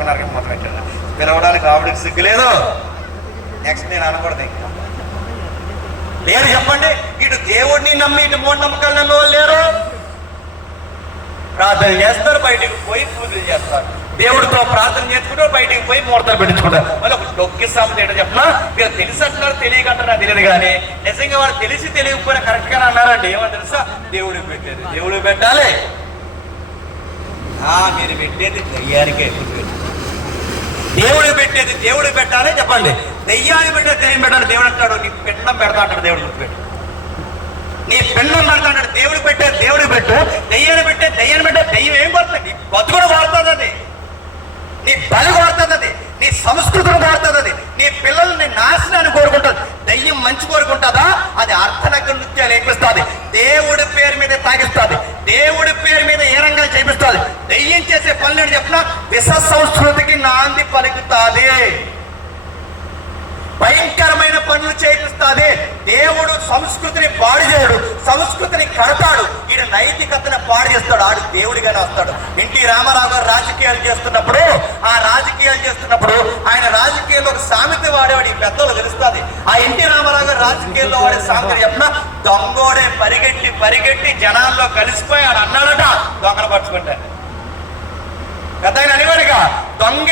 11:30 మొదలు పెట్టాను. పిలవడానికి ఆవిడకి సిగ్గులేదు. నెక్స్ట్ నేను అనకూడదు లేరు చెప్పండి. ఇటు దేవుడిని నమ్మి ఇటు మూఢనమ్మకాలు నమ్మే వాళ్ళు లేరు. ప్రార్థన చేస్తారు, బయటికి పోయి పూజలు చేస్తారు, దేవుడితో ప్రార్థన చేసుకుంటారు, బయటికి పోయి ముహూర్తాలు పెట్టించుకుంటారు. మళ్ళీ ఒక డొక్కిస్తాము ఏంటో చెప్పినా మీరు తెలిసి అంటున్నారు, తెలియకంటారు నాకు తెలియదు. కానీ నిజంగా వాళ్ళు తెలిసి తెలియకపోయినా కరెక్ట్గానే అన్నారండి. ఏమని తెలుసా? దేవుడికి పెట్టేది దేవుడికి పెట్టాలి, మీరు పెట్టేది దయ్యానికే. దేవుడికి పెట్టేది దేవుడికి పెట్టాలి చెప్పండి. దయ్యాన్ని పెట్టేది దెయ్యం పెట్టాలి. దేవుడు అంటాడు నీ పిండం పెడతా అంటాడు. దేవుడు గుర్తుపెట్టు, నీ పిండం పెడతా అంటాడు. దేవుడికి పెట్టేది దేవుడికి పెట్టు, దయ్యాన్ని పెట్టే దయ్యాన్ని పెట్టే దయ్యం ఏం పడుతుంది? నీ బతుకుడు వాడుతుంది అది, నీ బలి వాడుతుంది అది, నీ సంస్కృతిని వాడుతుంది అది, నీ పిల్లల్ని నాశనాన్ని కోరుకుంటుంది. దయ్యం మంచి కోరుకుంటుందా? అది అర్థనగ్గ నృత్యాలు నేర్పిస్తుంది, దేవుడి పేరు మీద తాగిస్తుంది, దేవుడి పేరు మీద ఏ రంగా చేపిస్తుంది. దయ్యం చేసే పనులు చెప్పిన విష సంస్కృతికి నాంది పలుకుతుంది, భయంకరమైన పనులు చేపిస్తుంది. దేవుడు సంస్కృతిని పాడు చేయడు, సంస్కృతిని కడతాడు. ఈడు నైతికతను పాడు చేస్తాడు, ఆడు దేవుడిగానే వస్తాడు. ఎన్టీ రామారావు గారు రాజకీయాలు చేస్తున్నప్పుడు ఆయన రాజకీయాల్లో ఒక సామెత వాడేవాడు, ఈ పెద్దలు తెలుస్తుంది. ఆ ఎన్టీ రామారావు గారు రాజకీయాల్లో వాడే సామెత చెప్పిన దొంగోడే పరిగెట్టి పరిగెట్టి జనాల్లో కలిసిపోయి ఆడు అన్నాడట దొంగలు పట్టుకుంటాడు. పెద్ద అనేవాడిగా దొంగ